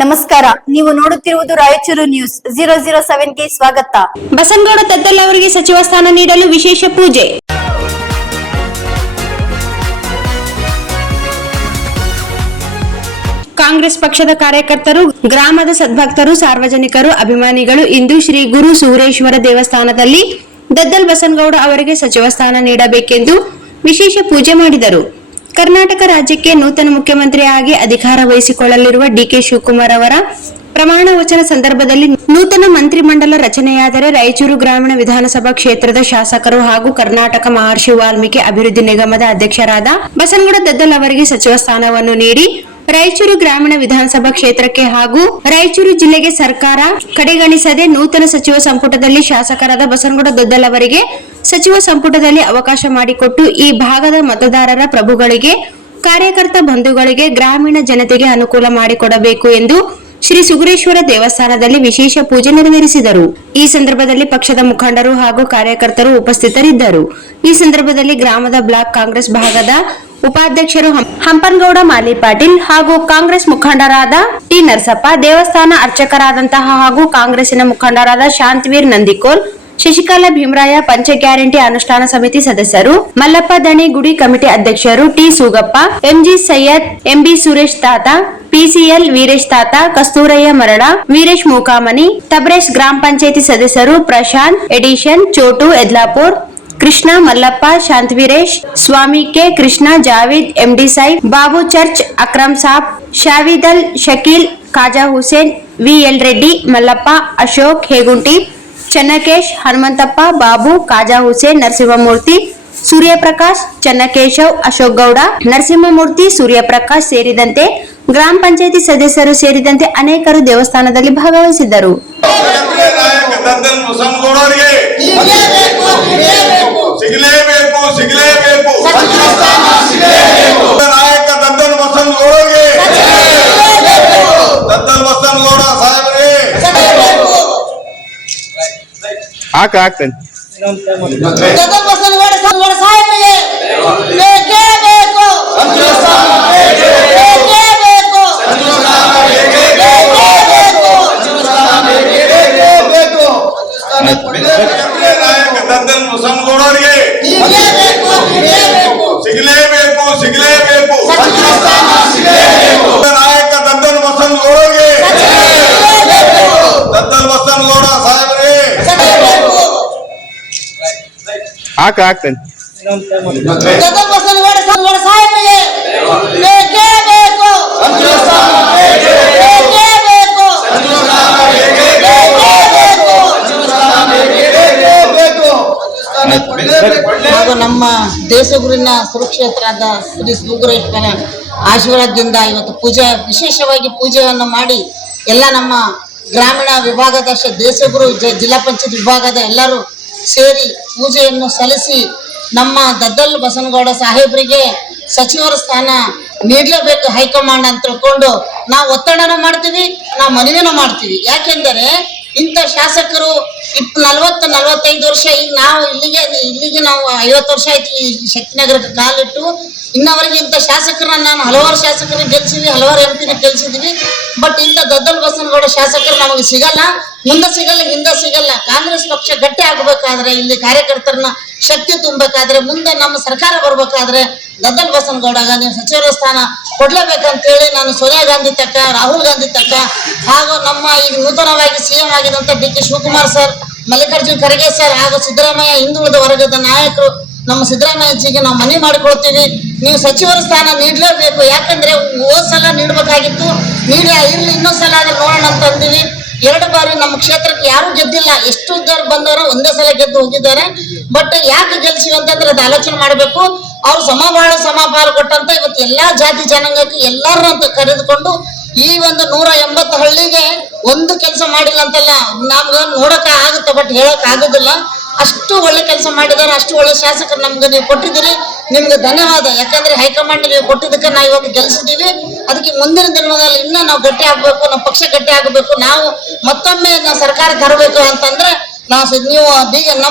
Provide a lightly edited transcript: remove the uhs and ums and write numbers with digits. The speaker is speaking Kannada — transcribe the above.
ನಮಸ್ಕಾರ, ನೀವು ನೋಡುತ್ತಿರುವುದು ರಾಯಚೂರು ನ್ಯೂಸ್ 007ಗೆ ಸ್ವಾಗತ. ಬಸನಗೌಡ ದದ್ದಲ್ ಅವರಿಗೆ ಸಚಿವ ಸ್ಥಾನ ನೀಡಲು ವಿಶೇಷ ಪೂಜೆ. ಕಾಂಗ್ರೆಸ್ ಪಕ್ಷದ ಕಾರ್ಯಕರ್ತರು, ಗ್ರಾಮದ ಸದ್ಭಕ್ತರು, ಸಾರ್ವಜನಿಕರು, ಅಭಿಮಾನಿಗಳು ಇಂದು ಶ್ರೀ ಗುರು ಸೂರೇಶ್ವರ ದೇವಸ್ಥಾನದಲ್ಲಿ ದದ್ದಲ್ ಬಸನಗೌಡ ಅವರಿಗೆ ಸಚಿವ ಸ್ಥಾನ ನೀಡಬೇಕೆಂದು ವಿಶೇಷ ಪೂಜೆ ಮಾಡಿದರು. ಕರ್ನಾಟಕ ರಾಜ್ಯಕ್ಕೆ ನೂತನ ಮುಖ್ಯಮಂತ್ರಿಯಾಗಿ ಅಧಿಕಾರ ವಹಿಸಿಕೊಳ್ಳಲಿರುವ ಡಿಕೆ ಶಿವಕುಮಾರ್ ಅವರ ಪ್ರಮಾಣ ವಚನ ಸಂದರ್ಭದಲ್ಲಿ ನೂತನ ಮಂತ್ರಿಮಂಡಲ ರಚನೆಯಾದರೆ ರಾಯಚೂರು ಗ್ರಾಮೀಣ ವಿಧಾನಸಭಾ ಕ್ಷೇತ್ರದ ಶಾಸಕರು ಹಾಗೂ ಕರ್ನಾಟಕ ಮಹರ್ಷಿ ವಾಲ್ಮೀಕಿ ಅಭಿವೃದ್ಧಿ ನಿಗಮದ ಅಧ್ಯಕ್ಷರಾದ ಬಸನಗೌಡ ದದ್ದಲ್ ಅವರಿಗೆ ಸಚಿವ ಸ್ಥಾನವನ್ನು ನೀಡಿ ರಾಯಚೂರು ಗ್ರಾಮೀಣ ವಿಧಾನಸಭಾ ಕ್ಷೇತ್ರಕ್ಕೆ ಹಾಗೂ ರಾಯಚೂರು ಜಿಲ್ಲೆಗೆ ಸರ್ಕಾರ ಕಡೆಗಣಿಸದೆ ನೂತನ ಸಚಿವ ಸಂಪುಟದಲ್ಲಿ ಶಾಸಕರಾದ ಬಸನಗೌಡ ದದ್ದಲ್ ಅವರಿಗೆ ಸಚಿವ ಸಂಪುಟದಲ್ಲಿ ಅವಕಾಶ ಮಾಡಿಕೊಟ್ಟು ಈ ಭಾಗದ ಮತದಾರರ ಪ್ರಭುಗಳಿಗೆ, ಕಾರ್ಯಕರ್ತ ಬಂಧುಗಳಿಗೆ, ಗ್ರಾಮೀಣ ಜನತೆಗೆ ಅನುಕೂಲ ಮಾಡಿಕೊಡಬೇಕು ಎಂದು ಶ್ರೀ ಸುಗ್ರೇಶ್ವರ ದೇವಸ್ಥಾನದಲ್ಲಿ ವಿಶೇಷ ಪೂಜೆ ನೆರವೇರಿಸಿದರು. ಈ ಸಂದರ್ಭದಲ್ಲಿ ಪಕ್ಷದ ಮುಖಂಡರು ಹಾಗೂ ಕಾರ್ಯಕರ್ತರು ಉಪಸ್ಥಿತರಿದ್ದರು. ಈ ಸಂದರ್ಭದಲ್ಲಿ ಗ್ರಾಮದ ಬ್ಲಾಕ್ ಕಾಂಗ್ರೆಸ್ ಭಾಗದ ಉಪಾಧ್ಯಕ್ಷರು ಹಂಪನಗೌಡ ಮಾಲಿ ಪಾಟೀಲ್ ಹಾಗೂ ಕಾಂಗ್ರೆಸ್ ಮುಖಂಡರಾದ ಟಿ ನರಸಪ್ಪ, ದೇವಸ್ಥಾನ ಅರ್ಚಕರಾದಂತಹ ಹಾಗೂ ಕಾಂಗ್ರೆಸ್ಸಿನ ಮುಖಂಡರಾದ ಶಾಂತವೀರ್ ನಂದಿಕೋಲ್, ಶಶಿಕಲಾ ಭೀಮರಾಯ, ಪಂಚ ಗ್ಯಾರಂಟಿ ಅನುಷ್ಠಾನ ಸಮಿತಿ ಸದಸ್ಯರು, ಮಲ್ಲಪ್ಪ ದಣಿ ಗುಡಿ ಕಮಿಟಿ ಅಧ್ಯಕ್ಷರು, T Soogappa, MG Syed, MB Suresh ತಾತ, ಪಿಸಿಎಲ್ ವೀರೇಶ್ ತಾತ, ಕಸ್ತೂರಯ್ಯ ಮರಳ, ವೀರೇಶ್ ಮೂಕಾಮನಿ, ತಬ್ರೇಶ್ ಗ್ರಾಮ ಪಂಚಾಯತಿ ಸದಸ್ಯರು, ಪ್ರಶಾಂತ್ ಎಡಿಷನ್, Chotu Yadlapur, Krishna, Mallappa, Shantaveeresh, Swamy K, Krishna, Javeed, MD Sahib, Babu church, Akram Saab, Shavidal, Shakeel, Khaja Hussain, VL Reddy, Mallappa, Ashok Hegunti, Channakesh, Hanumanthappa, Babu, Khaja Hussain, Narasimhamurthy, Suryaprakash, Channakeshav, Ashok Gowda, Narasimhamurthy, Suryaprakash ಸೇರಿದಂತೆ ಗ್ರಾಮ ಪಂಚಾಯತಿ ಸದಸ್ಯರು ಸೇರಿದಂತೆ ಅನೇಕರು ದೇವಸ್ಥಾನದಲ್ಲಿ ಭಾಗವಹಿಸಿದ್ದರು. ಆಗ್ತೇನೆ ಆಗ್ತೇನೆ ಹಾಗೂ ನಮ್ಮ ದೇಶಗುರಿನ ಸುರಕ್ಷೇತ್ರದ ಶ್ರೀ ಸುಗ್ರೇಶ್ವರ ಆಶೀರ್ವಾದದಿಂದ ಇವತ್ತು ವಿಶೇಷವಾಗಿ ಪೂಜೆಯನ್ನು ಮಾಡಿ ಎಲ್ಲ ನಮ್ಮ ಗ್ರಾಮೀಣ ವಿಭಾಗದ ದೇಶಗುರು ಜಿಲ್ಲಾ ಪಂಚಾಯತ್ ವಿಭಾಗದ ಎಲ್ಲರೂ ಸೇರಿ ಪೂಜೆಯನ್ನು ಸಲ್ಲಿಸಿ ನಮ್ಮ ದದ್ದಲ್ ಬಸನಗೌಡ ಸಾಹೇಬರಿಗೆ ಸಚಿವರ ಸ್ಥಾನ ನೀಡಲೇಬೇಕು ಹೈಕಮಾಂಡ್ ಅಂತ ತಿಳ್ಕೊಂಡು ನಾವು ಒತ್ತಡನ ಮಾಡ್ತೀವಿ, ನಾವು ಮನವಿನೂ ಮಾಡ್ತೀವಿ. ಯಾಕೆಂದರೆ ಇಂಥ ಶಾಸಕರು 40-45 ವರ್ಷ, ಈಗ ನಾವು ಇಲ್ಲಿಗೆ ನಾವು 50 ವರ್ಷ ಆಯ್ತು ಈ ಶಕ್ತಿನಗರಕ್ಕೆ ಕಾಲಿಟ್ಟು. ಇನ್ನವರೆಗೆ ಇಂಥ ಶಾಸಕರನ್ನ ನಾನು ಹಲವಾರು ಶಾಸಕರಿಗೆ ಗೆಲ್ಸಿದ್ವಿ, ಹಲವಾರು ಎಂಪಿನ ಗೆಲ್ಸಿದ್ವಿ. ಬಟ್ ಇಂಥ ದದ್ದಲ್ ಬಸನಗೌಡ ಶಾಸಕರು ನಮಗೆ ಸಿಗಲ್ಲ, ಮುಂದೆ ಸಿಗಲ್ಲ, ಹಿಂದೆ ಸಿಗಲ್ಲ. ಕಾಂಗ್ರೆಸ್ ಪಕ್ಷ ಗಟ್ಟಿ ಆಗಬೇಕಾದ್ರೆ, ಇಲ್ಲಿ ಕಾರ್ಯಕರ್ತರನ್ನ ಶಕ್ತಿ ತುಂಬಬೇಕಾದ್ರೆ, ಮುಂದೆ ನಮ್ಮ ಸರ್ಕಾರ ಬರ್ಬೇಕಾದ್ರೆ ದದ್ದಲ್ ಬಸನಗೌಡಗ ನೀವು ಸಚಿವರ ಸ್ಥಾನ ಕೊಡ್ಲೇಬೇಕಂತೇಳಿ ನಾನು ಸೋನಿಯಾ ಗಾಂಧಿ ತಕ್ಕ, ರಾಹುಲ್ ಗಾಂಧಿ ತಕ್ಕ ಹಾಗೂ ನಮ್ಮ ಈಗ ನೂತನವಾಗಿ ಸಿಎಂ ಆಗಿದಂತ DK Shivakumar sir, Mallikarjun Kharge sir ಹಾಗೂ ಸಿದ್ದರಾಮಯ್ಯ, ಹಿಂದುಳಿದ ವರ್ಗದ ನಾಯಕರು ನಮ್ಮ ಸಿದ್ದರಾಮಯ್ಯಜಿಗೆ ನಾವು ಮನವಿ ಮಾಡಿಕೊಳ್ತೀವಿ, ನೀವು ಸಚಿವರ ಸ್ಥಾನ ನೀಡಲೇಬೇಕು. ಯಾಕಂದ್ರೆ ಹೋದ್ ಸಲ ನೀಡಬೇಕಾಗಿತ್ತು, ಇರ್ಲಿ ಇನ್ನೊಂದ್ ಸಲ ಆದ್ರೆ ನೋಡೋಣ ಅಂತಂದಿವಿ. 2 ಬಾರಿ ನಮ್ಮ ಕ್ಷೇತ್ರಕ್ಕೆ ಯಾರು ಗೆದ್ದಿಲ್ಲ, ಎಷ್ಟು ಬಂದವರು ಒಂದೇ ಸಲ ಗೆದ್ದು ಹೋಗಿದ್ದಾರೆ. ಬಟ್ ಯಾಕೆ ಗೆಲ್ಸಿವಿ ಅಂತಂದ್ರೆ ಅದು ಆಲೋಚನೆ ಮಾಡಬೇಕು. ಅವ್ರು ಸಮಪಾಲು ಕೊಟ್ಟಂತ ಇವತ್ತು ಎಲ್ಲಾ ಜಾತಿ ಜನಾಂಗಕ್ಕೆ ಎಲ್ಲಾರು ಅಂತ ಕರೆದುಕೊಂಡು ಈ ಒಂದು 180 ಹಳ್ಳಿಗೆ ಒಂದು ಕೆಲಸ ಮಾಡಿಲ್ಲ ಅಂತಲ್ಲ, ನಮ್ಗೆ ನೋಡಕ್ ಆಗುತ್ತೆ ಬಟ್ ಹೇಳಕ್ ಆಗುದಿಲ್ಲ. ಅಷ್ಟು ಒಳ್ಳೆ ಕೆಲಸ ಮಾಡಿದಾರೆ, ಅಷ್ಟು ಒಳ್ಳೆ ಶಾಸಕರು ನಮ್ಗೆ ನೀವು ಕೊಟ್ಟಿದ್ದೀರಿ, ನಿಮ್ಗೆ ಧನ್ಯವಾದ. ಯಾಕಂದ್ರೆ ಹೈಕಮಾಂಡ್ ನೀವು ಕೊಟ್ಟಿದ್ದಕ್ಕೆ ನಾವು ಇವಾಗ ಗೆಲ್ಸಿದೀವಿ. ಅದಕ್ಕೆ ಮುಂದಿನ ದಿನಗಳಲ್ಲಿ ಇನ್ನ ನಾವು ಗಟ್ಟಿ ಆಗ್ಬೇಕು, ನಮ್ಮ ಪಕ್ಷ ಗಟ್ಟಿ ಆಗಬೇಕು, ನಾವು ಮತ್ತೊಮ್ಮೆ ನಾವು ಸರ್ಕಾರ ತರಬೇಕು ಅಂತಂದ್ರೆ ನಾವು ನೀವು ನಮ್ಮ